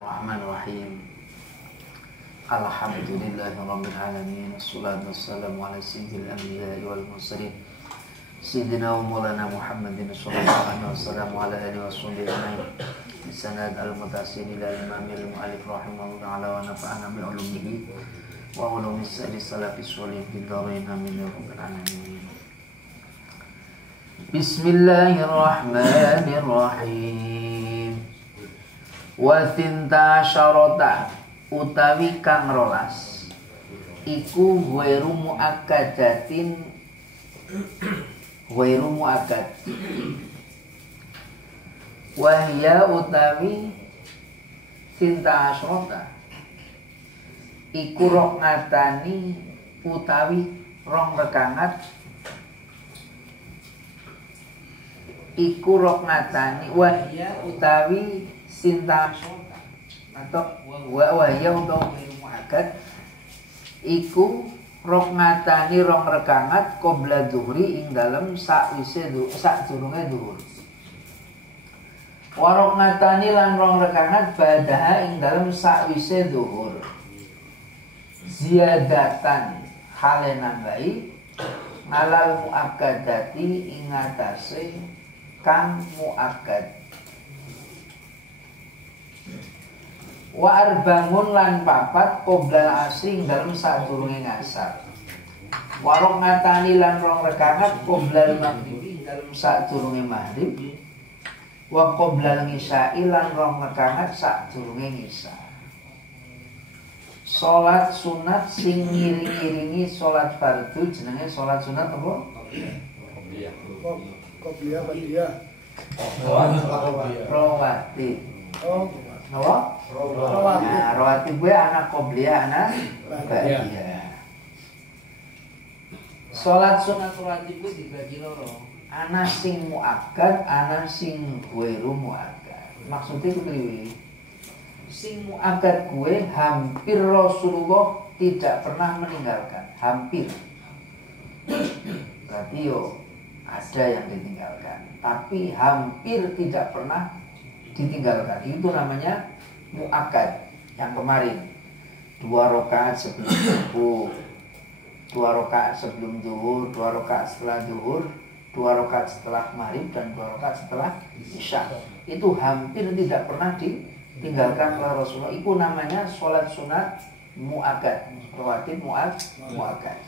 Bismillahirrahmanirrahim. Alhamdulillahirabbil alamin. Wassalatu wassalamu ala sayyidil anbiya'i wal mursalin. Sayyidina wa maulana Muhammadin sallallahu alaihi wasallam wa ala alihi washabihi ajmain. Bisanad al-mutasil ila imamil mu'allif rahimahullah ta'ala wa nafa'ana bi ulumihi wa ulumis salafis sholih fid dharain amin ya rabbal alamin. Bismillahirrahmanirrahim. Wa thinta syarota utawi kang rolas iku ghairu muakkadatin ghairu muakkad wa hiya utawi thinta syarota iku rok ngatani utawi rong rekangat iku rok ngatani wa hiya utawi sinta atau wahya untuk ilmu akad iku rok ngatani rong rekangat qabla dhuhri ing dalem sakwise sadurunge dhuhur warok ngatani lan rong rekangat badaha ing dalem sakwise dhuhur ziyadatan hale nambahi ngalal muakkadati ing atase kang muakkad wa arbangun lan papat qoblal asri dalem sadurunge ngasar warok ngatani lan rong rekangat qoblal maghrib dalem sadurunge maghrib wa qoblal ngisai lan rong rekangat sadurunge ngisa salat sunat sing ngiring-iringi salat fardhu jenenge salat sunat apa? Qobliyah rawatib. Apa? Rawatib gue anak qobliyah anak ba'diyah. Salat sunat rawatib gue dibagi loro. Ana sing muakkad, ana sing ghairu muakkad. Maksudnya itu kliwe. Sing muakkad gue hampir Rasulullah tidak pernah meninggalkan. Hampir. Berarti yo ada yang ditinggalkan, tapi hampir tidak pernah ditinggalkan. Itu namanya muakkad. Yang kemarin 2 rakaat sebelum subuh, 2 rakaat sebelum zuhur, 2 rakaat setelah zuhur, 2 rakaat setelah maghrib dan 2 rakaat setelah isya. Itu hampir tidak pernah ditinggalkan oleh Rasulullah. Itu namanya sholat sunat muakkad, rawatib muakkad.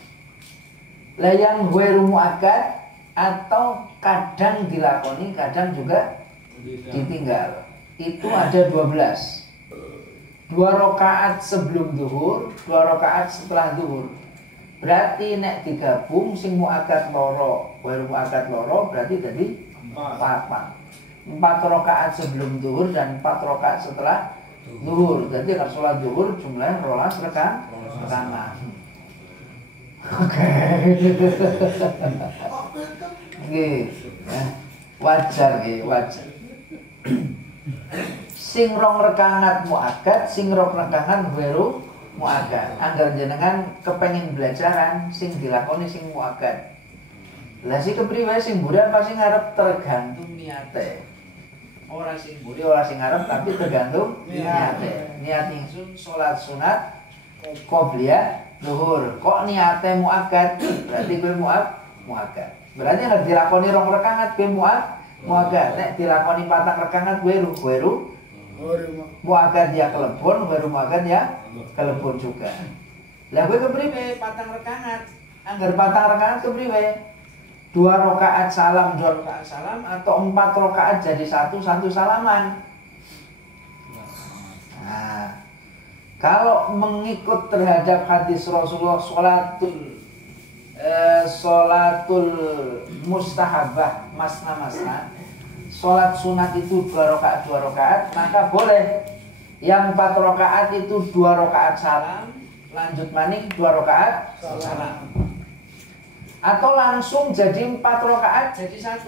Lah yang ghairu muakkad atau kadang dilakoni, kadang juga ditinggal. Itu ada 12. 2 rakaat sebelum zuhur, 2 rakaat setelah zuhur. Berarti nek digabung sing muakkad loro, ghairu muakkad loro berarti jadi 4. 4 rakaat sebelum zuhur dan 4 rakaat setelah zuhur. Jadi kalau sholat zuhur jumlahnya 12 rakaat. Oke. Wajar nggih, wajar. Sing rong rekangat muakkad, sing rong rekangat ghairu muakkad. Angger jenengan kepengin belajaran sing dilakoni sing muakkad. Lah sing kepriwe sing mburi apa sing ngarep tergantung niate. Ora sing mburi ora sing ngarep tapi tergantung niate. Niat ingsun salat sunat qobliyah zuhur. Kok niate muakkad? Berarti kowe muakkad. Berarti nek dilakoni rong rekangat kowe muakkad. Nek dilakoni 4 rekangat ghairu muakkad ya kelebon, ghairu muakkad ya kelebon juga. Lah kowe kepriwe 4 rekangat? Angger 4 rekangat kepriwe? 2 rakaat salam, 2 rakaat salam atau 4 rakaat jadi satu salaman. Nah, kalau mengikut terhadap hadis Rasulullah sholatul mustahabah masna, sholat sunat itu 2 rakaat, maka boleh yang 4 rakaat itu 2 rakaat salam, lanjut maning 2 rakaat salam, atau langsung jadi 4 rakaat jadi 1.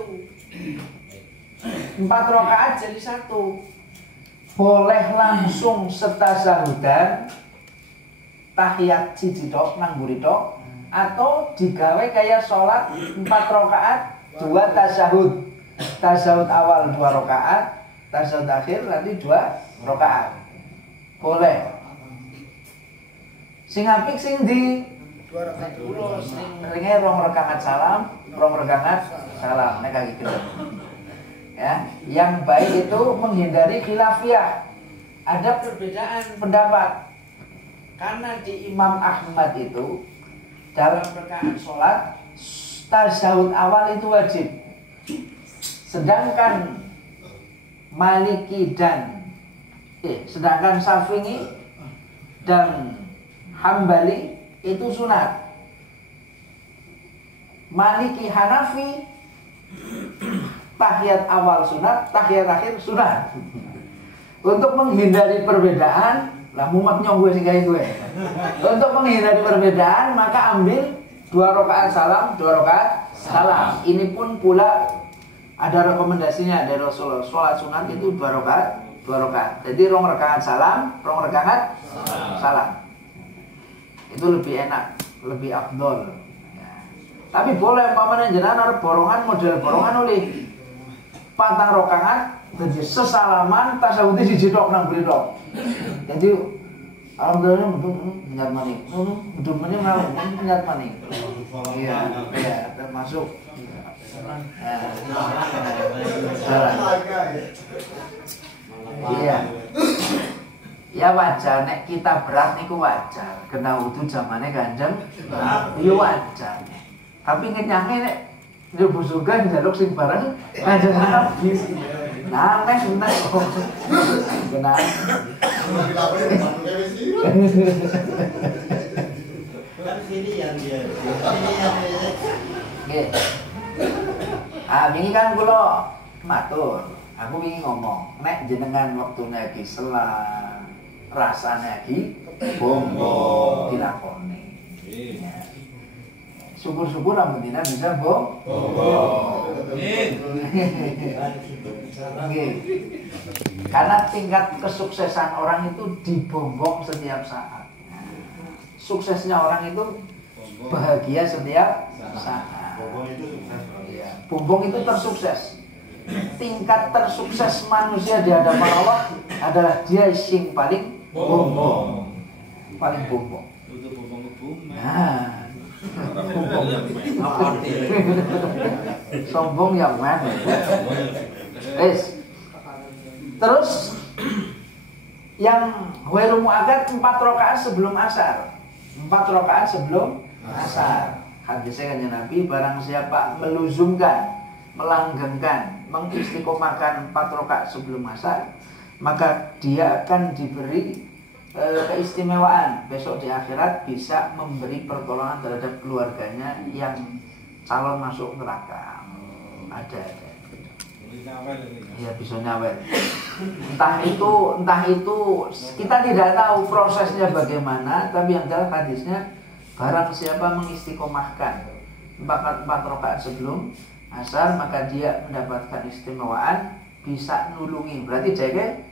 4 rakaat jadi 1. Boleh langsung setasahudan tahiyat siji tok nang mburi tok, atau digawe kayak sholat 4 rakaat 2 tasyahud. Tasyahud awal 2 rakaat, tasyahud akhir nanti 2 rakaat. boleh. Sing apik sing di ringe rong rakaat salam, nek kaki gitu. Ya, yang baik itu menghindari khilafiyah. Ada perbedaan pendapat. Karena di Imam Ahmad itu dalam rakaat sholat tasyahud awal itu wajib. Sedangkan Maliki sedangkan Syafi'i dan Hambali itu sunat. Maliki Hanafi tahiyat awal sunat, tahiyat akhir sunat. Untuk menghindari perbedaan, lah mumatnya gue sih kayak gue. Untuk menghindari perbedaan maka ambil 2 rakaat salam. Ini pun pula ada rekomendasinya dari Rasulullah. Sholat sunat itu 2 rakaat. Jadi 2 rakaat salam, 2 rakaat salam. Itu lebih enak, lebih afdol. Ya. Tapi boleh umpamanya jenengan arep borongan model borongan oleh 4 rakaat jadi sesalaman tasawuf siji tok nang bridok. Jadi alhamdulillah benar maning. Betul maning ngalih benar maning. Iya, termasuk iya. Ya wajar, nek kita berat niku wajar. Kena wudu zamane Kanjeng, ya wajar. Tapi ngenyange nek mlebu surga njaluk sing bareng Kanjeng Nabi. Nah, nek entek kok. Kenal. Kan sini yang dia. Sini yang dia. Nggih. Ini kan kula matur. Aku ingin ngomong, nek jenengan waktune iki selang rasane iki bongo dilakoni. Ya. Syukur-syukur amun dina bisa bongo. Nggih. Karena tingkat kesuksesan orang itu dibombong setiap saat. Suksesnya orang itu bahagia setiap saat. Bombong itu tersukses. Tingkat tersukses manusia di hadapan Allah adalah dia sing paling bombong. Paling bombong. Nah, sombong yang mana? Terus yang Huairu Mu'akkad 4 rakaat sebelum asar. 4 rakaat sebelum asar. Hadisnya kanjeng Nabi, barang siapa meluzumkan, melanggengkan, mengistiqomahkan 4 rakaat sebelum asar, maka dia akan diberi keistimewaan besok di akhirat, bisa memberi pertolongan terhadap keluarganya yang calon masuk neraka. Ada. Ya bisa nyawel. Entah itu kita tidak tahu prosesnya bagaimana, tapi yang jelas hadisnya barang siapa mengistiqomahkan 4 rakaat sebelum asar, maka dia mendapatkan istimewaan, bisa nulungi. Berarti jeke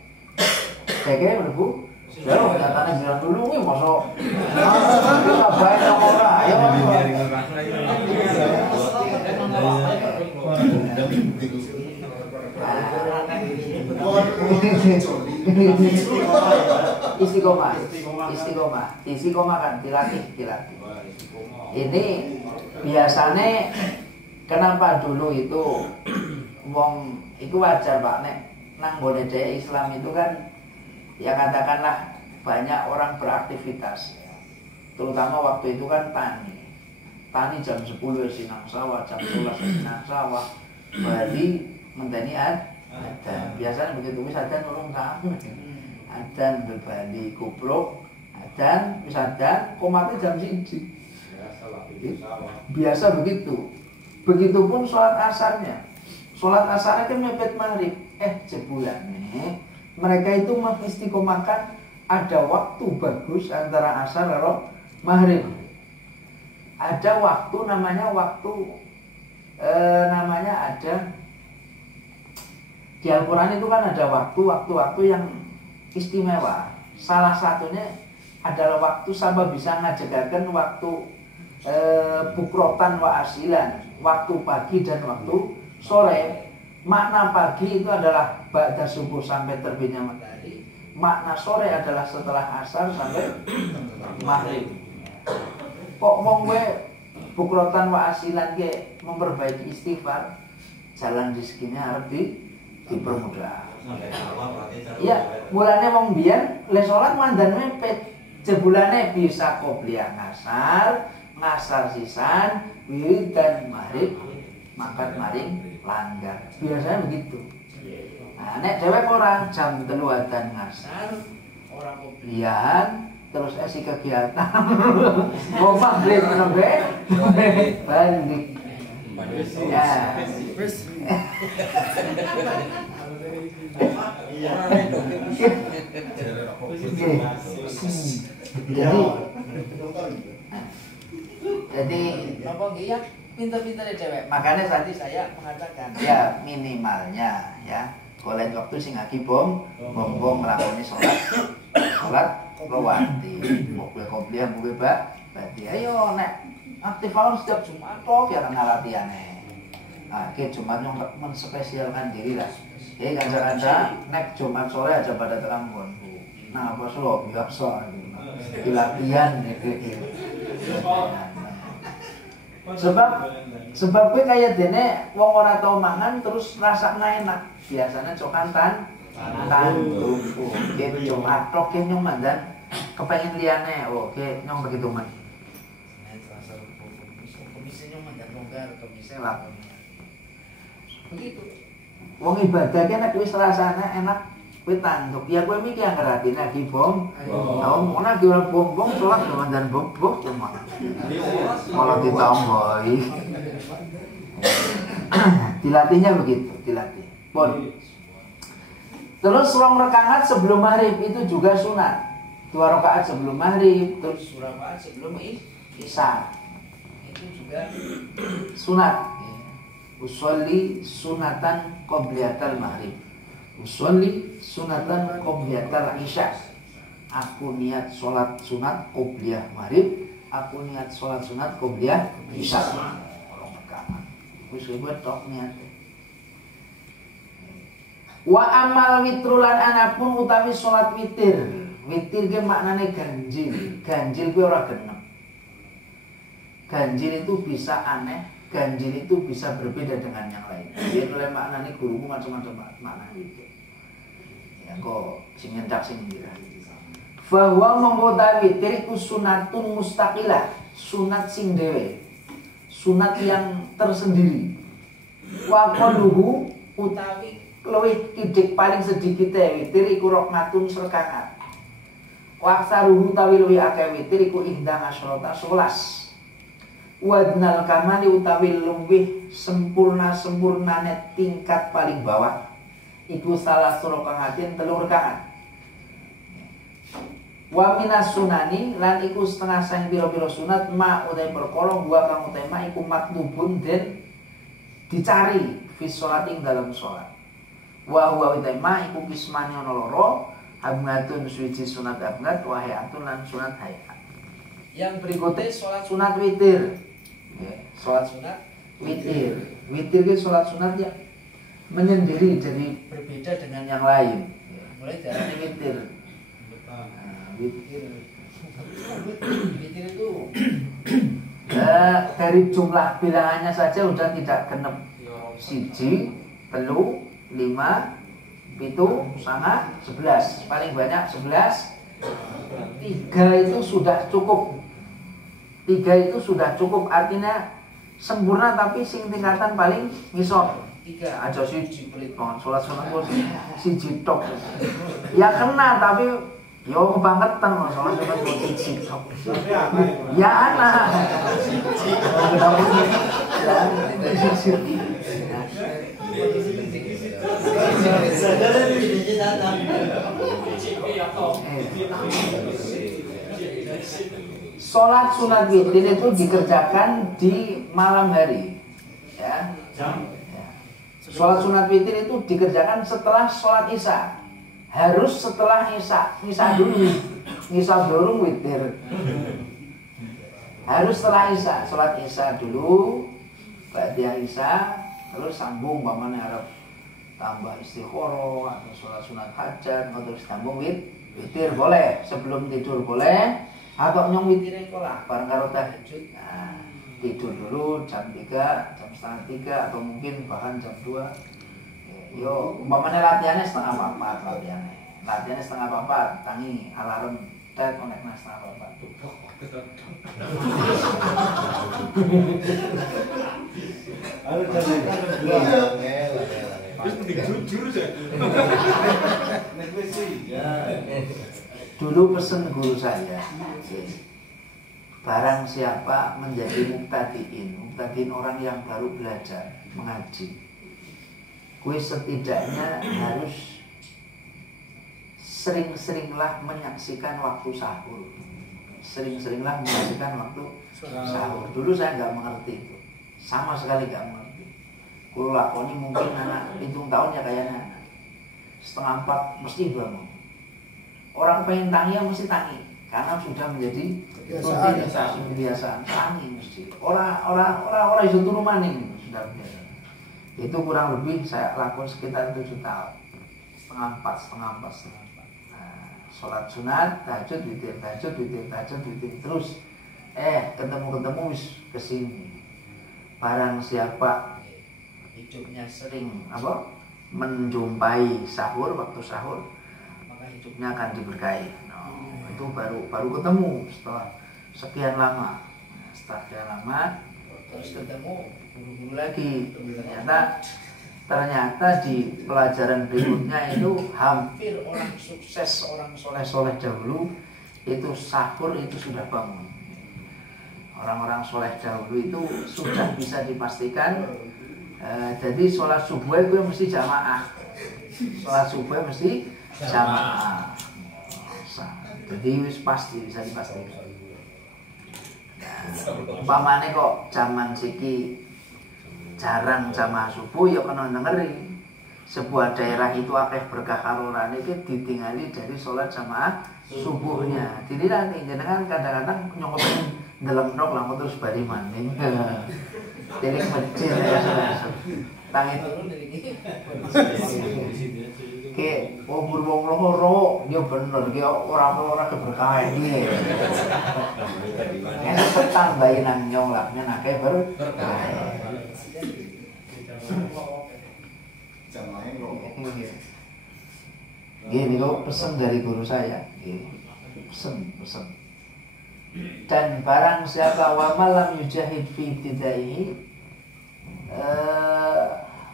Bu. Ya katanya bilang nulungi mosok. Kita baik sama orang. Ayo. Istiqomah kan dilatih. Ini biasanya kenapa dulu itu wong itu wajar Pak nek nang gone Islam itu kan ya katakanlah banyak orang beraktivitas, terutama waktu itu kan tani jam 10 sinang sawah, jam 11 sinang sawah, Bali menteni adzan. Biasanya begitu wis adzan urung kamu. Adzan berbali kupruk, adzan wis adzan komate jam 1. Biasa begitu. Begitupun sholat asarnya. Sholat asarnya kan mepet maghrib. Jebulane mereka itu mengistiqomahkan ada waktu bagus antara asar karo maghrib. Ada waktu namanya ada di Al-Quran itu kan ada waktu-waktu yang istimewa. Salah satunya adalah waktu sama bisa ngajegaken waktu bukrotan wa asilan, waktu pagi dan waktu sore. Makna pagi itu adalah ba'da subuh sampai terbitnya matahari. makna sore adalah setelah asar sampai maghrib. Kok mong we bukrotan wa asilan ke memperbaiki istighfar, jalan rezekinya harus dipermudah. Ya, mulane wong biyen le salat mandan mepet. Jebulane bisa qobliyah ngasar sisan, wirid dan maghrib, mangkat maring langgar. Biasanya begitu. Nah, nek dhewek ora jam 3 adzan ngasar, ora qobliyahan, terus esi kegiatan. Mau maghrib nembe balik. Ya. Jadi apa ya pintar-pintar cewek. Makanya tadi saya mengatakan ya minimalnya ya golek waktu sing akibom bom nglakoni salat rawati. Moga komplian moga berarti ayo nek aktif awal setiap Jumat kok biar latihannya. Nah, ke Jumat yang menspesialkan diri lah. Jadi kanca-kanca nek Jumat sore aja pada terangkon. Nah, apa solo biasa gitu. Latihan gitu. Sebabnya kayak dene wong ora tau mangan terus rasa nggak enak. Biasanya cokantan gitu Jumat tok nyong mandan kepengen liyane. Oke, nyong begitu man. Komisi nyong mandan longgar, komisi lakon. Begitu. Wong ibadah ki nek wis rasane enak kowe tanduk. Ya kowe mikir ngerati lagi bom. Tahu mau lagi ora bom salat mandan bom cuma. Kalau ditambahi. Dilatihnya begitu, dilatih. Pun. Terus 2 rakaat sebelum maghrib itu juga sunat. 2 rakaat sebelum maghrib, terus 2 rakaat sebelum isya. Itu juga sunat. Usolli sunatan qobliyatal maghrib. Usolli sunatan qobliyatal isya. Aku niat sholat sunat qobliyah maghrib. Aku niat sholat sunat qobliyah isya. Orang rekaman. Wis buat tok niat. Wa amal witrulan anapun utawi sholat witir. Witir ke maknane ganjil. Ganjil kuwi ora genep. Ganjil itu bisa aneh, ganjil itu bisa berbeda dengan yang lain. Jadi oleh maknane gurumu macam-macam makna witir. Ya kok sing nyentak sing ngira. Bahwa mengkota witir iku sunatun mustaqilah, sunat sing dhewe. Sunat yang tersendiri. Wa qaluhu utawi luwih kidik paling sedikit witir iku rakaatun srakaat. Wa aksaruhu utawi luwih akeh witir iku 11. Wadnal kamali utawi luwih sempurnane tingkat paling bawah iku salah rakaat 3 rakaat. Wa minas sunani lan iku setengah sang pira-pira sunat ma utawi perkara gua kang utama iku matlubun den dicari fi sholating dalam salat. Wa huwa utama iku kismane ana loro, abnatun suci sunat abnat wa hayatun lan sunat hayat. Yang berikutnya salat sunat witir. Sholat sunat witir. Witir itu sholat sunat yang menyendiri, jadi berbeda dengan yang lain. Mulai dari witir. Witir itu dari jumlah bilangannya saja sudah tidak genep. 1, 3, 5, 7, 11. Paling banyak 11. 3 itu sudah cukup. 3 itu sudah cukup, artinya sempurna tapi sing tingkatan paling ngisor. 3 aja siji pelit banget salat sunat kok siji tok. Ya kena tapi yo kebangetan salat sunat kok siji tok. Ya anak. Sholat sunat witir itu dikerjakan di malam hari, ya. Sholat sunat witir itu dikerjakan setelah sholat isya. Harus setelah isya dulu, isya dorong witir. Harus setelah isya, sholat isya dulu, ba'da isya, terus sambung bagaimana Arab tambah istiqoroh atau sholat sunat hajat atau tambah witir boleh, sebelum tidur boleh, atau nyong witir lah bareng karo tahajud. Nah, tidur dulu jam 3, jam setengah 3 atau mungkin bahkan jam 2. Yo umpamanya latihannya setengah 4, latihannya setengah 4, tangi alarm tet konek nas setengah 4. Halo jujur aja. Dulu pesen guru saya, barang siapa menjadi muktadiin orang yang baru belajar mengaji, kue setidaknya harus sering-seringlah menyaksikan waktu sahur. Sering-seringlah menyaksikan waktu sahur. Dulu saya nggak mengerti itu, sama sekali nggak mengerti. Kalau lakoni mungkin anak hitung tahun ya kayaknya 3:30 mesti bangun. Orang pengen tangi ya mesti tangi, karena sudah menjadi kebiasaan tangi mesti. Orang itu turun maning sudah biasa. Itu kurang lebih saya lakukan sekitar 7 tahun. 3:30. Nah, sholat sunat, tahajud, witir, terus ketemu wis kesini. Barang siapa hidupnya sering menjumpai sahur, waktu sahur, maka hidupnya akan diberkahi. Itu baru ketemu setelah sekian lama. Terus ketemu guru-guru lagi. Ternyata di pelajaran berikutnya itu hampir orang sukses, orang soleh dahulu itu sahur itu sudah bangun. Orang-orang soleh dahulu itu sudah bisa dipastikan. Jadi sholat subuh itu mesti jamaah. Jadi wis pasti bisa dipastikan. Umpamane kok zaman siki jarang jamaah subuh ya kena dengeri. Sebuah daerah itu akeh berkah karorane iki ditingali dari sholat jamaah subuhnya. Jadi nanti jenengan kadang-kadang nyongkot dalam rok lah terus bari maning. Jadi kecil ya tangi turun dari ini. Ke obur wong loro dia bener dia orang keberkahan iki. Nek petang bayi nang nyong lah nyenake baru Gini kok pesan dari guru saya, pesan. Dan barang siapa wa malam yujahid fi ibtidaihi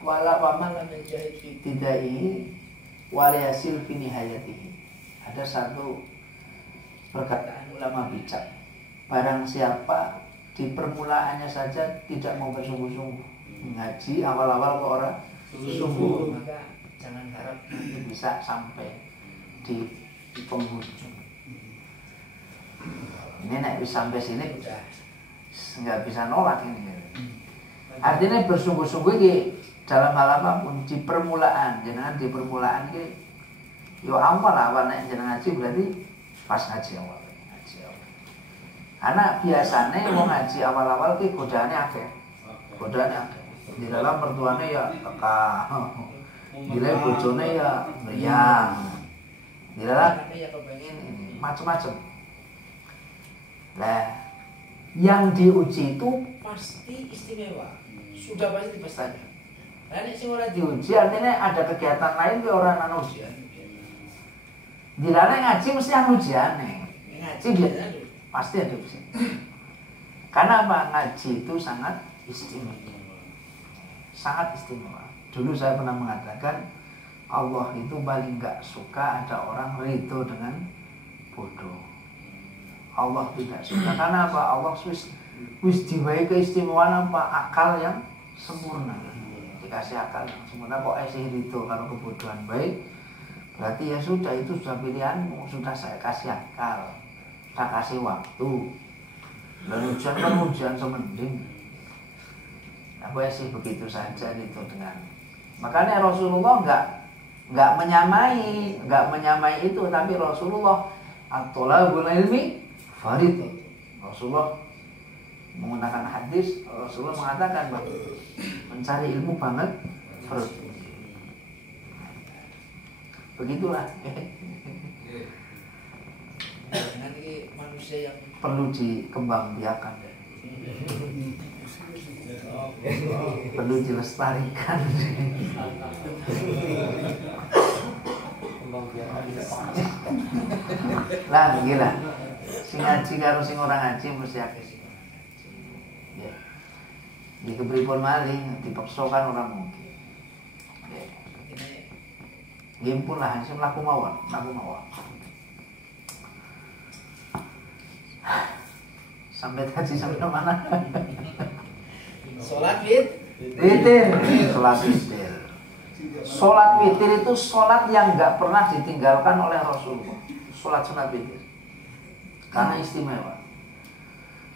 wala wa malam yujahid fi ibtidaihi wala yasil fi nihayatihi. Ada satu perkataan ulama bijak. Barang siapa di permulaannya saja tidak mau bersungguh-sungguh ngaji, awal-awal kok orang sungguh, maka jangan harap nanti bisa sampai di penghujung. Ini nek bisa sampai sini udah nggak bisa nolak ini. Artinya bersungguh-sungguh di dalam hal apapun di permulaan, jangan di permulaan ki yo awal nek jeneng ngaji berarti pas ngaji awal. Karena biasanya mau ngaji awal-awal ki godaane akeh. Di dalam mertuane ya teka. Nilai bojone ya meriang. Di dalam ya kepengen ini macam-macam. Nah, yang diuji itu pasti istimewa. Sudah pasti dipesannya. Nah, ini sing ora diuji artinya ada kegiatan lain ke orang anu ujian. Dilane ngaji mesti anu ujiane. Ngaji biasanya pasti ada ujian. Karena apa? Ngaji itu sangat istimewa. Sangat istimewa. Dulu saya pernah mengatakan Allah itu paling gak suka ada orang ridho dengan bodoh. Allah tidak suka. Karena apa? Allah wis diwai keistimewaan apa? Akal yang sempurna. Dikasih akal yang sempurna kok esih ridho kalau kebodohan baik. Berarti ya sudah, itu sudah pilihanmu. Sudah saya kasih akal, tak kasih waktu. Dan ujian kan ujian semending. Aku sih begitu saja gitu dengan. Makanya Rasulullah nggak menyamai itu, tapi Rasulullah at-thalabul ilmi farid. Rasulullah menggunakan hadis, Rasulullah mengatakan bahwa mencari ilmu banget fardu. begitulah. Nanti manusia yang Perlu dikembangbiakan, perlu dilestarikan. Lah gila, sing ngaji karo sing ora ngaji mesti akeh sing ora ngaji. Ya. Di kepripun maling dipaksa kan ora mungkin. Ya. Gimpun lah sing laku mawon. Sampai tadi sampai mana? sholat Witir. Sholat witir itu sholat yang nggak pernah ditinggalkan oleh Rasulullah. Sholat sunat witir. Karena istimewa.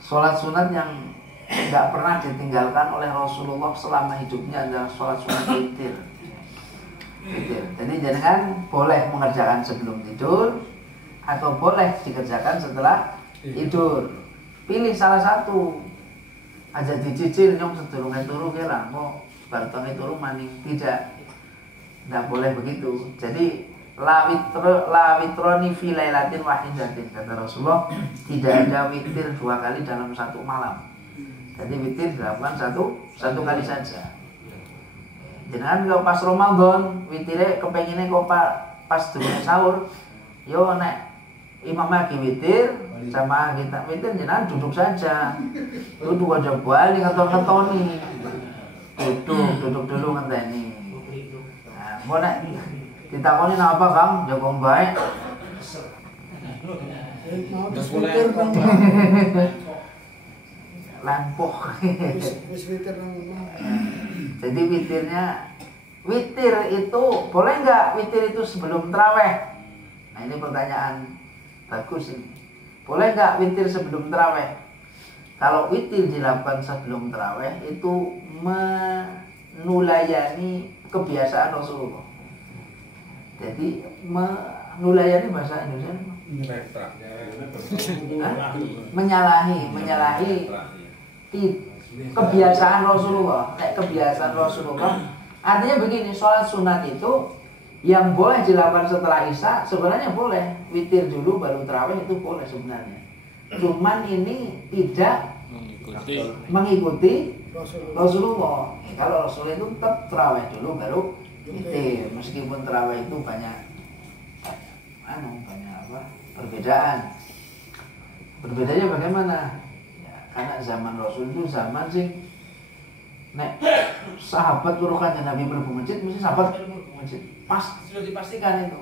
Sholat sunat yang nggak pernah ditinggalkan oleh Rasulullah selama hidupnya adalah sholat sunat witir. Jadi jangan boleh mengerjakan sebelum tidur atau boleh dikerjakan setelah tidur. Pilih salah satu. Aja dicicil nyong sedurunge turu ki lah mau bartone turu maning tidak boleh begitu. Jadi la witroni fi lailatin wahidatin kata Rasulullah, tidak ada witir 2 kali dalam satu malam. Jadi witir dilakukan satu kali saja. Jangan kalau pas Ramadan witire kepengine kok pas durunge sahur yo nek imam lagi witir sama kita witir jangan duduk saja. Duduk aja balik ngetoni. Duduk dulu ngenteni. Nah, mau nek ditakoni apa Kang? Jago baik. Lampuh. Jadi witir itu boleh nggak witir itu sebelum taraweh? Nah ini pertanyaan bagus ini. Boleh nggak witir sebelum taraweh? Kalau witir dilakukan sebelum taraweh itu menulayani kebiasaan Rasulullah. Jadi menulayani bahasa Indonesia menyalahi kebiasaan Rasulullah. Kebiasaan Rasulullah artinya begini, sholat sunat itu yang boleh dilakukan setelah Isya sebenarnya boleh. Witir dulu baru tarawih itu boleh sebenarnya. Cuman ini tidak mengikuti Rasulullah. Kalau Rasulullah itu tetap tarawih dulu baru witir. Meskipun tarawih itu banyak perbedaan. Berbedanya bagaimana? Ya, karena zaman Rasul itu zaman sing nek sahabat urukannya Nabi mlebu masjid mesti sahabat mlebu masjid. Pas sudah dipastikan itu.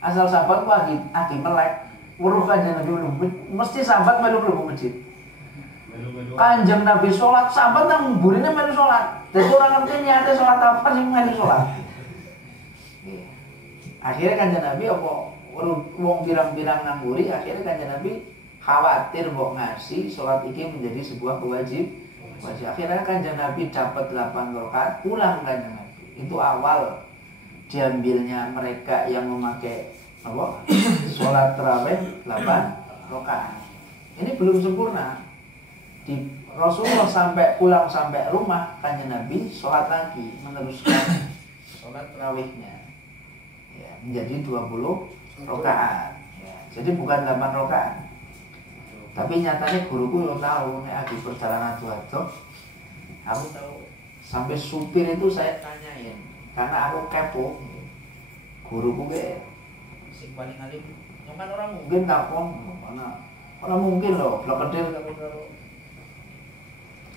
Asal sahabat ku agi melek urukannya Nabi mlebu mesti sahabat mlebu masjid. Kanjeng Nabi sholat, sahabat nang burine melu sholat. Jadi orang ngerti niate sholat apa sing melu sholat. Akhirnya kanjeng Nabi apa wong pirang-pirang nang buri, akhirnya kanjeng Nabi khawatir mbok ngasih sholat iki menjadi sebuah kewajiban. Akhirnya kanjeng Nabi dapat 8 rakaat, pulang kanjeng Nabi. Itu awal diambilnya mereka yang memakai sholat tarawih 8 rakaat. Ini belum sempurna. Di Rasulullah sampai pulang sampai rumah kanjeng Nabi sholat lagi, meneruskan sholat tarawihnya ya, menjadi 20 rakaat. Ya, jadi bukan 8 rakaat. Tapi nyatanya guruku lo tahu, nek lagi perjalanan tuh, aku tahu sampai supir itu saya tanyain, karena aku kepo. Guruku ke, sing paling alim, nyoman orang mungkin takon, mana orang mungkin loh, belum kedel kalau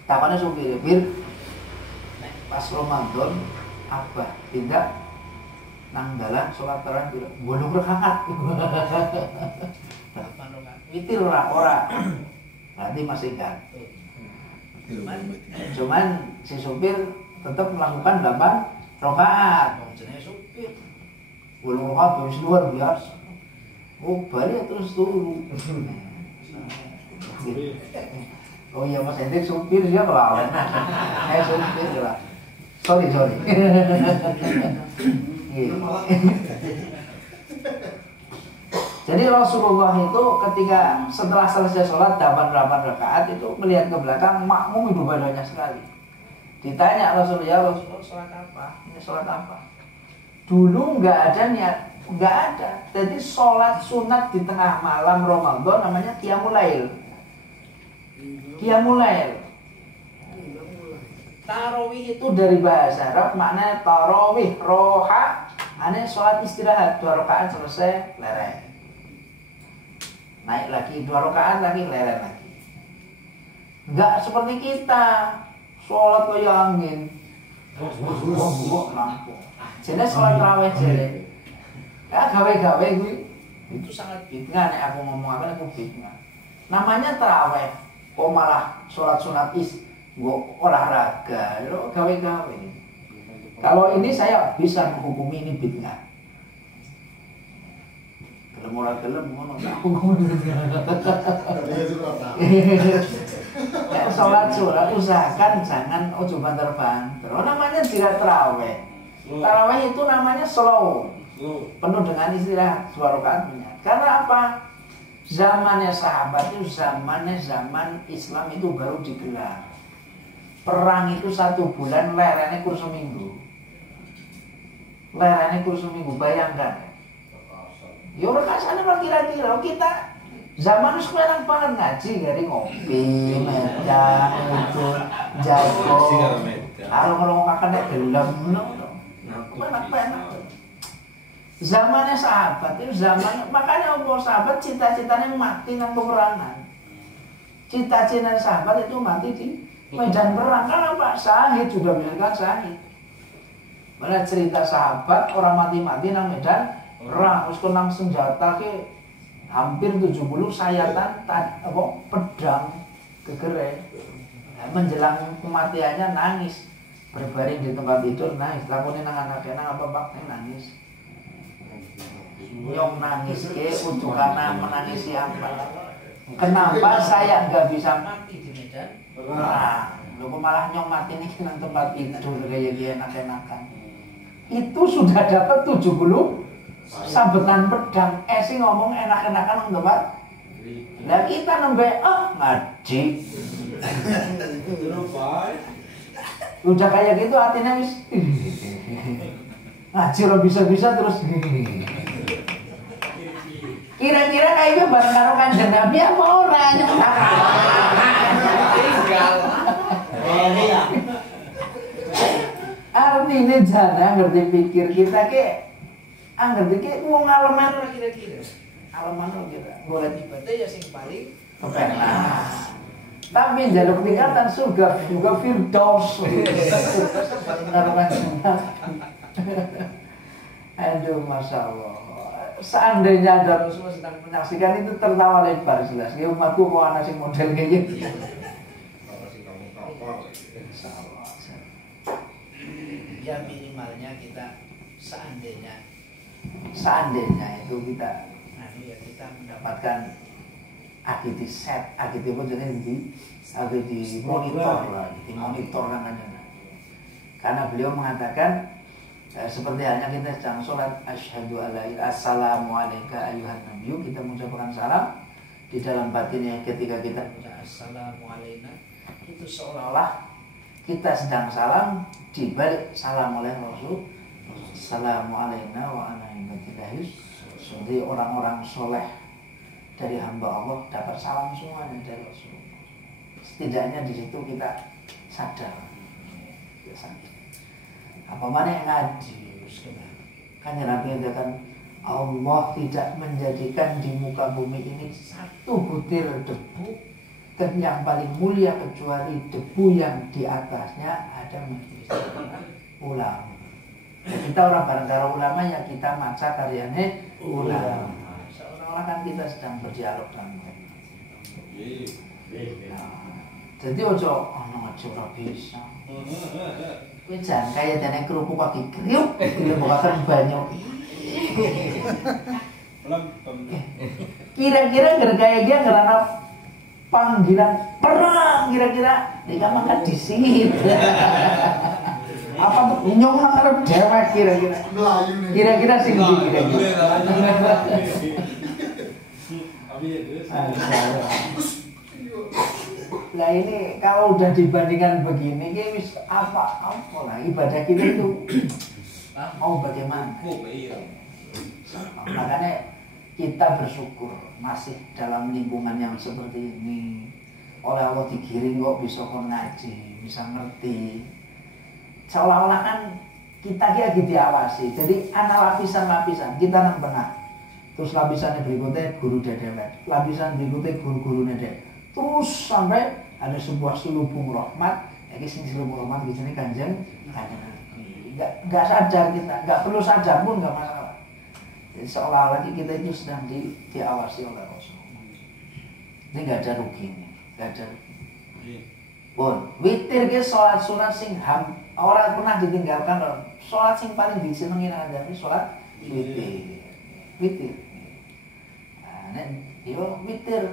takonnya supir, nek pas Ramadan abah tidak nang dalan sholat tarawih bolong rakaat. Witir ora berarti masih gantung. Cuman si supir tetap melakukan 8 rakaat. Jenenge supir. Bolong rakaat wis luar biasa. Oh, balik terus turu. Oh iya Mas Hendrik supir dia kelawan. Supir lah. Sorry. Jadi Rasulullah itu ketika setelah selesai sholat 8 rakaat itu melihat ke belakang, makmum itu banyak sekali. Ditanya Rasulullah sholat apa? Ini sholat apa? Dulu nggak ada niat Enggak ada. Jadi sholat sunat di tengah malam Ramadan namanya qiyamul lail. Qiyamul lail. Tarawih itu dari bahasa Arab maknanya tarawih, roha, ane sholat istirahat 2 rakaat selesai lereng. Naik lagi 2 rakaat lagi lereng lagi. Enggak seperti kita sholat kayak angin. Lampu. Jadi sholat tarawih jadi. Ya gawe-gawe gue itu sangat bid'ah nek aku ngomong apa aku bid'ah. Namanya tarawih, kok malah sholat sunat gua olahraga, lo gawe-gawe. Kalau ini saya bisa menghukumi ini bid'ah. Gelem ora gelem ngono aku ngomong. Ya sholat usahakan jangan ojo banter-banter. Namanya tidak tarawih. Tarawih itu namanya slow. Penuh dengan istilah 2 rakaat minyak. Karena apa? Zamannya sahabat itu zaman Islam itu baru digelar. Perang itu 1 bulan, lerene kur seminggu. Bayangkan. Ya ora kasane kira-kira kita zaman sekarang banget ngaji gari ngopi, meja itu jago. Arung-arung makan nek gelem ngono. Enak. Zamannya sahabat itu makanya Allah sahabat cita-citanya mati nang peperangan. Cita-cita sahabat itu mati di medan perang. Karena Pak Syahid juga bilang syahid. Mana cerita sahabat orang mati-mati nang medan perang, terus nang senjata ke hampir 70 sayatan pedang gegere. Menjelang kematiannya nangis, berbaring di tempat tidur nangis. Lakuin nang anaknya nang apa Pak nangis. Nyong nangis untuk karena menangisi apa? Kenapa saya nggak bisa mati di medan perang? Lu malah nyong mati nih nang tempat tidur kayak dia enak-enakan. Itu sudah dapat 70 sabetan pedang. Sih ngomong enak-enakan nang tempat. Nah kita nembe ngaji. Udah kayak gitu hatinya wis. Ngaji lo bisa-bisa terus. Kira-kira kayaknya bareng karo Kanjeng Nabi apa ora nyekak. Tinggal. Artinya jangan ngerti pikir kita ngerti wong aleman ora kira-kira. Aleman ora kira. Golek ibadah ya sing paling kepenak. Tapi jaluk tingkatan surga juga firdaus. Aduh, Masya Allah. Seandainya ada Rasulullah sedang menyaksikan itu tertawa lebar jelas. Ya umatku mau anak sing model kayak gitu. Ya minimalnya kita seandainya itu kita mendapatkan AGD set, AGD pun jadi di monitor lah, di monitor namanya. Karena beliau mengatakan seperti halnya kita sedang sholat asyhadu alla ilaha assalamu alayka ayuhan nabiyyu, kita mengucapkan salam di dalam batinnya ketika kita mengucapkan assalamu alayna itu seolah-olah kita sedang salam di balik salam oleh Rasul assalamu alayna wa ala ibadillahis. Seperti orang-orang soleh dari hamba Allah dapat salam semuanya dari Rasul. Setidaknya di situ kita sadar. Apa mana yang ngaji? Kan Nabi katakan Allah tidak menjadikan di muka bumi ini 1 butir debu dan yang paling mulia kecuali debu yang di atasnya ada majelis ulama. Kita orang bareng karo ulama ya kita maca karyanya ulama. Seolah-olah kan kita sedang berdialog dengan mereka. Jadi ojo ngaji ora bisa. Kowe jangan kaya dene kerupuk kaki kriuk dilebokaken banyu. Kira-kira kayak dia ngerana panggilan perang kira-kira dikamakan di sini. Apa tuh nyong nang arep dewek kira-kira. Kira-kira sing ndi kira-kira. Nah ini kalau udah dibandingkan begini, wis apa lah ibadah kita itu mau bagaimana? Makanya kita bersyukur masih dalam lingkungan yang seperti ini. Oleh Allah digiring kok bisa kon ngaji, bisa ngerti. Seolah-olah kan kita lagi diawasi. Jadi ana lapisan-lapisan kita nang benak. Terus lapisannya berikutnya guru dedewet, lapisan berikutnya guru-guru dedek. Terus sampai ada sebuah selubung rahmat. Ini sing selubung rahmat di sini kanjeng Nabi. Nggak sadar kita, nggak perlu sadar pun nggak masalah. Jadi seolah-olah kita itu sedang diawasi oleh Rasul. Ini nggak ada ruginya, nggak ada ruginya. Pun witir ke sholat sunat sing orang pernah ditinggalkan loh. Sholat sing paling disenengi nang Nabi sholat witir. Witir. Nah, yo witir.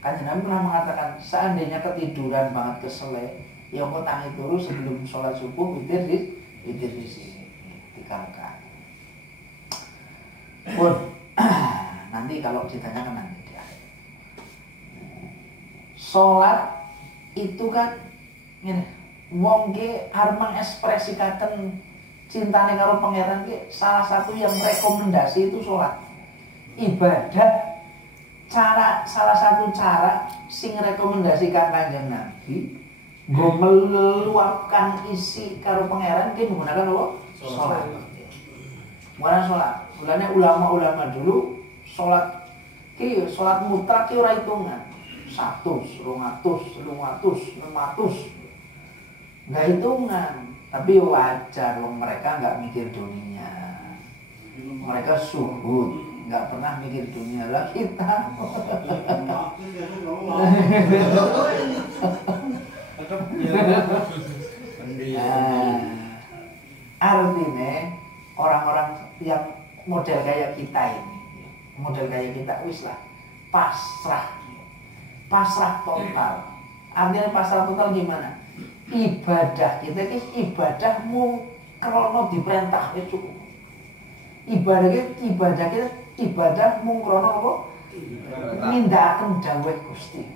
Kanjeng Nabi pernah mengatakan seandainya ketiduran banget kesele, ya kok tangi turu sebelum sholat subuh witir di sini dikarkan. Pun nanti kalau ditanyakan nanti di akhir. Sholat itu kan ngene, wong ki arep mengekspresikaken cintane karo pangeran ki salah satu yang rekomendasi itu sholat. Ibadah salah satu cara sing rekomendasikan Kanjeng Nabi nggo meluapkan isi karo pangeran ki menggunakan apa? Sholat. Bukan sholat. Mulanya ulama-ulama dulu sholat mutlak ki ora hitungan. 100, 200, 300, 600. Enggak hitungan, tapi wajar loh mereka enggak mikir dunia. Mereka suhud, enggak pernah mikir dunia lah kita. Artinya orang-orang yang model kayak kita wis lah pasrah total. Artinya pasrah total gimana? Ibadah kita ini ibadahmu krono diperintah ya cukup. Ibadahmu krono apa? Nindakaken dawuh Gusti.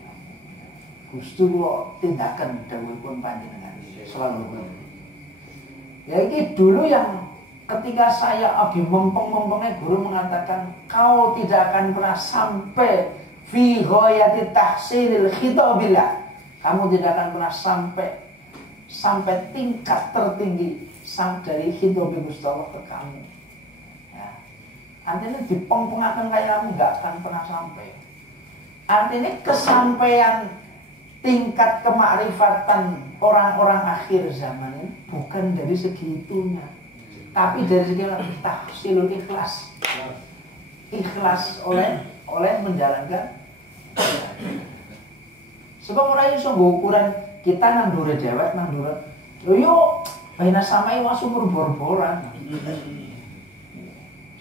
Gusti kula tindakan dawuhipun panjenengan selalu. Ya ini dulu yang ketika saya lagi mempeng-mempengnya guru mengatakan kau tidak akan pernah sampai fi ghayati tahsilil khitabillah. Kamu tidak akan pernah sampai tingkat tertinggi dari khitabi Gusti Allah ke kamu. Ya. Artinya dipeng-pengakan kayak kamu nggak akan pernah sampai. Artinya kesampaian tingkat kemakrifatan orang-orang akhir zaman ini bukan dari segi itunya, tapi dari segi tahsilul ikhlas oleh menjalankan. Sebab orang iso nggo ukuran kita nang dure dewek nang dure. Lho yo baina samai wa sumur bor-boran.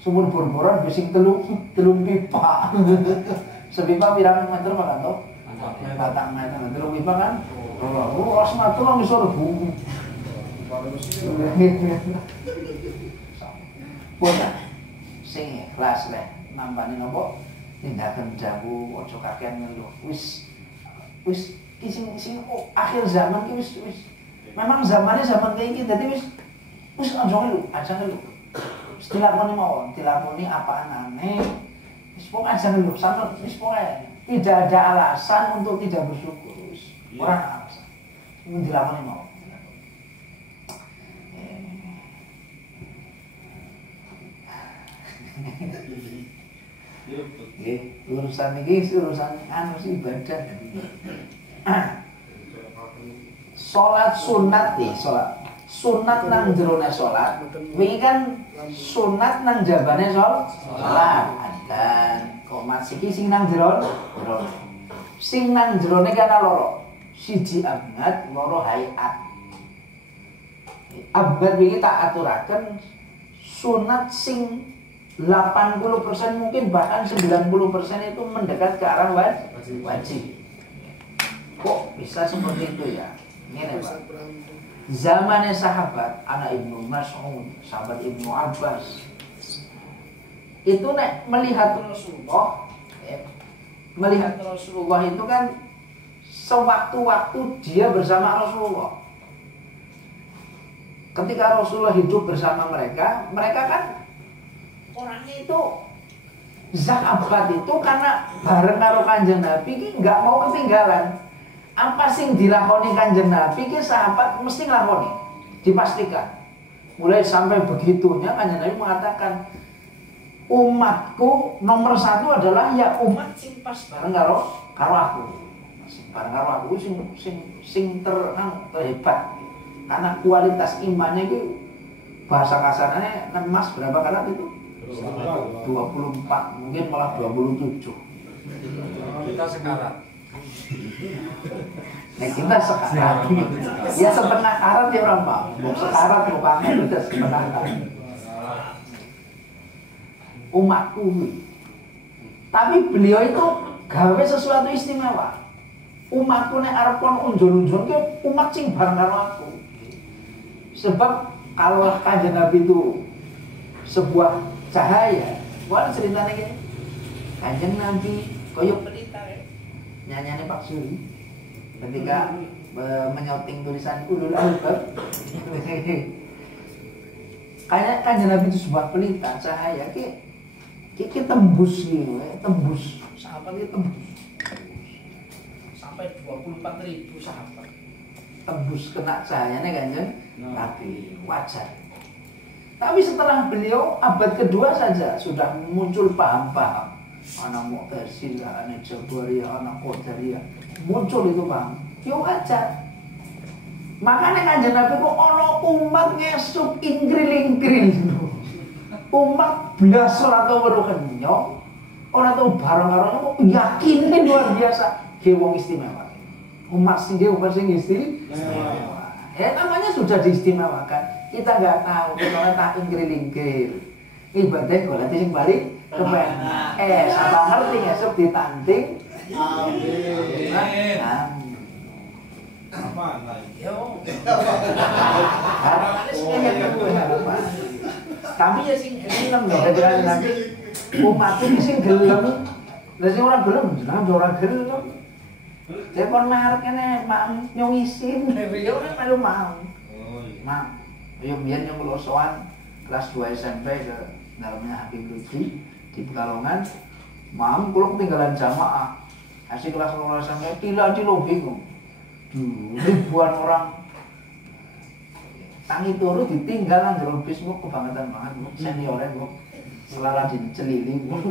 Sumur bor-boran bising telung pipa. Sepipa pirang meter makan to? 4 meter. Telung pipa kan? Oh, asma tuh nang isor bumi. Puna sing ikhlas leh nampani napa tindakan jauh ojo kakean ngeluh. Wis sing akhir zaman ki wis memang zamannya zaman kayak iki dadi wis aja ngeluh. Wis dilakoni apaan aneh. Wis pokok aja ngeluh sampe wis pokoke tidak ada alasan untuk tidak bersyukur. Wis ora alasan. Mun dilakoni mawon. Urusan ini urusan ibadah. Sholat sunat nih, sunat nang jerone sholat. Wingi kan sunat nang jabane sholat. Dan kok masih sing nang jerone. Sing nang jerone kana loro. Siji abad, loro hayat. Abad wingi tak aturaken sunat sing 80% mungkin bahkan 90% itu mendekat ke arah wajib. Kok bisa seperti itu ya? Ini Pak. Zamannya sahabat, anak Ibnu Mas'ud, sahabat Ibnu Abbas, itu melihat Rasulullah itu kan sewaktu-waktu dia bersama Rasulullah. Ketika Rasulullah hidup bersama mereka kan orangnya itu sahabat itu karena bareng karo Kanjeng Nabi ki nggak mau ketinggalan. Apa sing dilakoni Kanjeng Nabi ki sahabat mesti nglakoni, dipastikan. Mulai sampai begitunya Kanjeng Nabi mengatakan, umatku nomor satu adalah ya umat sing pas bareng karo aku. Bareng karo aku sing terhebat. Karena kualitas imannya itu bahasa kasarnya emas berapa karat itu? 24, mungkin malah 27. Kita sekarang. Nah kita sekarang ya setengah karat ya orang Pak. Sekarat rupanya udah setengah karat. Umatku. Tapi beliau itu gawe sesuatu istimewa. Umatku nek arep kon unjul-unjul ke umat sing bareng karo aku. Sebab kalau Kanjeng Nabi itu sebuah cahaya, wah ceritanya gini. Kanjeng Nabi koyok pelita nyanyiannya Pak Suri ketika menyauting tulisan Ulul Albab. Kayak Kanjeng Nabi itu sebuah pelita cahaya ki tembus gitu, tembus sahabat itu tembus Sampai 24.000 sahabat. Tembus kena cahayanya Kanjeng Nabi, wajar. Tapi setelah beliau abad kedua saja sudah muncul paham-paham. Anak Mu'tazilah, anak Jabariyah, anak Qadariyah. Muncul itu paham. Ya wajar. Makanya Kanjeng Nabi kok ono umat ngesuk ingkril-ingkril. Umat belas ora tau weruh kenyong, ora tau bareng-bareng kok yakinin luar biasa. Ge wong istimewa. Umat sing istimewa. Ya namanya sudah diistimewakan. Kita nggak tahu, kita tak ingkril-ingkril. Ibadah golek sing balik kepen. Sama ngerti ngesuk ditanting. Amin. Apa yo. Tapi ya sing gelem lho nanti umat iki sing gelem. Lah sing ora gelem jenengan ora gelem. Saya kon merek kene mak nyong isin, yo ora melu mau. Mak, yo biyen nyong losoan kelas 2 SMP ke dalamnya Habib Lutfi di Pekalongan. Mam kula ketinggalan jamaah. Asih kelas 2 SMP tila-tilo bingung. Ribuan orang tangi turu ditinggal nang jero bis kok kebangetan banget kok seniore kok selala dicelili kok.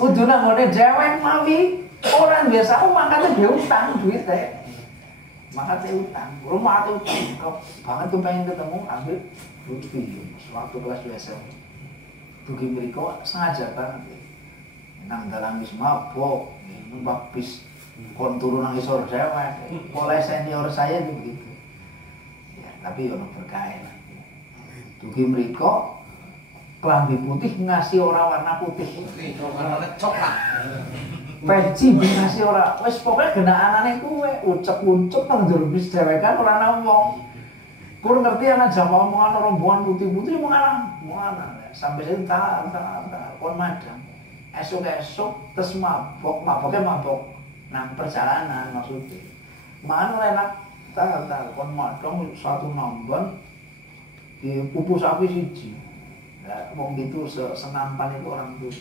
Udune ngene dewek mawi orang biasa makane dhewe utang duit teh. Makane utang, rumah utang kok banget tuh pengen ketemu ambil Lutfi waktu kelas 2 SMP. Dugi mriko sengaja banget. Nang dalam bis mabok, numpak bis kon turun nang isor dewek. Oleh senior saya itu begitu. Ya, tapi ono berkah lah. Dugi mriko klambi putih ngasih orang warna putih. Warna coklat. Peci ngasih orang, wes pokoknya kena anane kuwe, ucep-ucep nang jero bis dewekan ora ana wong. Kur ngerti ana jamaah omongan rombongan putih-putih mongan sampai saya tak kon madang. Esok-esok terus maboknya mabok nang perjalanan maksudnya. Mana enak tak kon madang satu nambon di pupu sapi siji. Lah wong gitu senampan itu orang itu.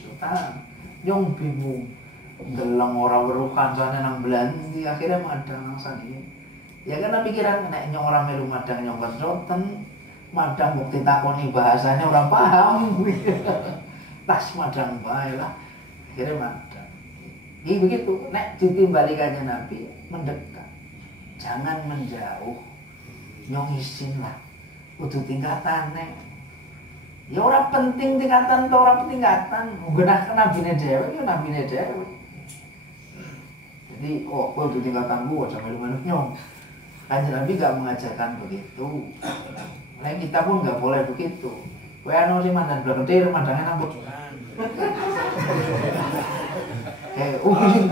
Nyong bingung. Deleng ora weruh kancane nang Belandi akhirnya madang nang sandi. Ya karena pikiran nek nyong ora melu madang nyong kecoten, madang bukti takoni bahasanya ora paham. Tas madang bae lah. Akhirnya madang. Ini begitu, nek ditimbali Kanjeng Nabi mendekat. Jangan menjauh. Nyong isin lah. Kudu tingkatane. Ya ora penting tingkatan atau ora tingkatan. Nggenah nabine dhewe ya nabine dhewe. Jadi, itu tingkatan gua sampai dimana nyong. Kanjeng Nabi gak mengajarkan begitu. Nah kita pun gak boleh begitu. Kowe anu sing mandan bleketir, mandangnya nang pojokan.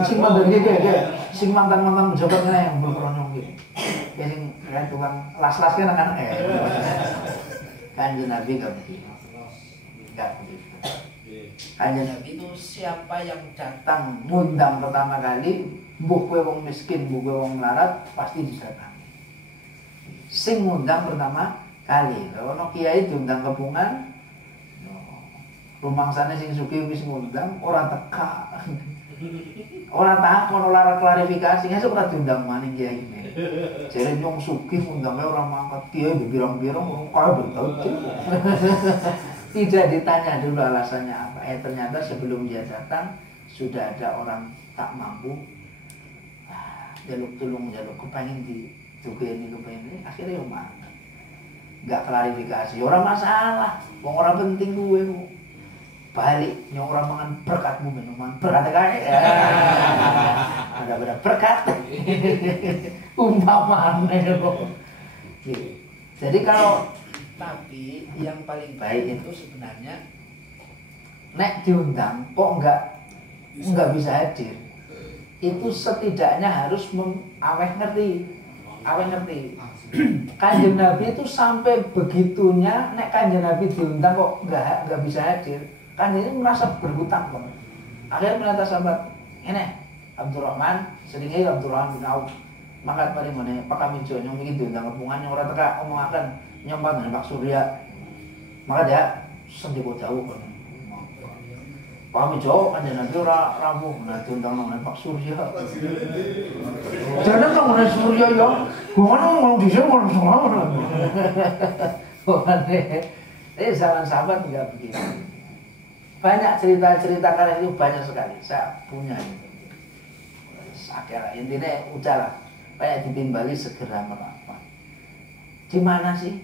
Sing mandan iki sing mantan-mantan pejabat ngene yang berkeronyong iki. Ya sing tukang las-las kan Kanjeng Nabi gak begitu. Gak begitu. Kanjeng Nabi itu siapa yang datang ngundang pertama kali, mbuh kowe wong miskin, mbuh kowe wong melarat, pasti didatangi. Sing ngundang pertama kali, kalau kiai diundang kepungan, rumangsane sing sugih wis ngundang ora teka. Ora takon ora klarifikasi, esuk ora diundang maning kiai iki. Jare nyong sugih ngundangnya ora mangkat kiai birang-birang kaya betul. Tidak ditanya dulu alasannya apa. Ternyata sebelum dia datang sudah ada orang tak mampu. Jaluk tulung, jaluk kepengin di ini kepengin ini, akhirnya yo mangkat. Enggak klarifikasi, ora masalah. Wong ora penting kuwe. Balik nyong orang mangan berkatmu minuman berkat kae ya. Ada berkat umpamane kok. Jadi kalau tapi yang paling baik itu sebenarnya nek diundang kok enggak bisa hadir. Itu setidaknya harus aweh ngerti. Kanjeng Nabi itu sampai begitunya nek Kanjeng Nabi diundang kok enggak bisa hadir. Kan ini merasa berhutang banget. Akhirnya ternyata sahabat ini Abdurrahman, sedingnya Abdurrahman bin Auf mangkat mari mana Pak Kamijo nyong iki diundang kepungan nyong ora teka omongaken nyompat dengan Pak Surya. Maka dia sendiri jauh kan. Pak Kamijo kan Nabi ora rampung nah diundang nang Pak Surya. Jangan nang nang Surya yo. Ngono mau dhisik ngono semua. Zaman sahabat enggak begitu. Banyak cerita-cerita kalian itu banyak sekali. Saya punya itu. Akhirnya intinya udahlah, kayak ditimbali segera merapat. Di mana sih?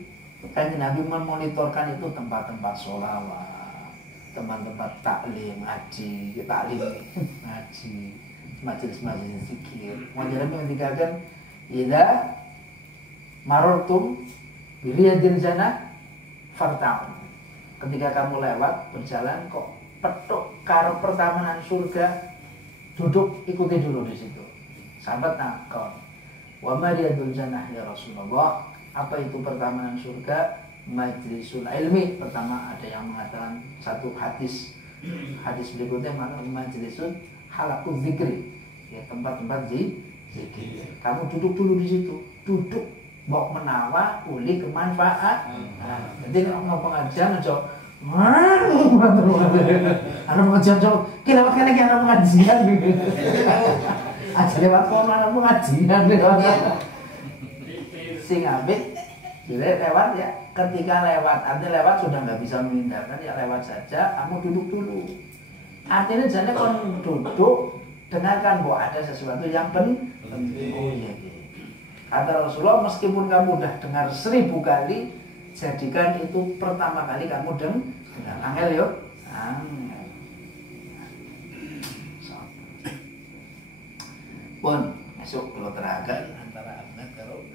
Kan Nabi memonitorkan itu tempat-tempat sholawat, tempat-tempat taklim, ngaji, majelis-majelis zikir. Wajarnya mengatakan, "Idza marortum biriyadil jannah farta'u." Ketika kamu lewat berjalan kok petuk karo pertamanan surga, duduk ikuti dulu di situ. Sahabat nakon, wa mariyadul jannah ya Rasulullah. Apa itu pertamanan surga? Majlisul ilmi. Pertama ada yang mengatakan satu hadis berikutnya majlisul halaqul zikri. Ya tempat-tempat zikir. Kamu duduk dulu di situ. Duduk mbok menawa uli kemanfaat. Jadi kalau mau pengajian aja ana pengajian coba kira kene iki ana pengajian gitu. Aja lewat kono ana pengajian sing apik lewat ya. Ketika lewat, artinya lewat sudah nggak bisa menghindarkan ya lewat saja, kamu duduk dulu. Artinya jangan kon duduk dengarkan bahwa ada sesuatu yang penting. Oh iya. Kata Rasulullah, meskipun kamu udah dengar 1000 kali, jadikan itu pertama kali kamu dengar. Angel yuk. Angel. Pun, masuk kalau teraga antara anak kalau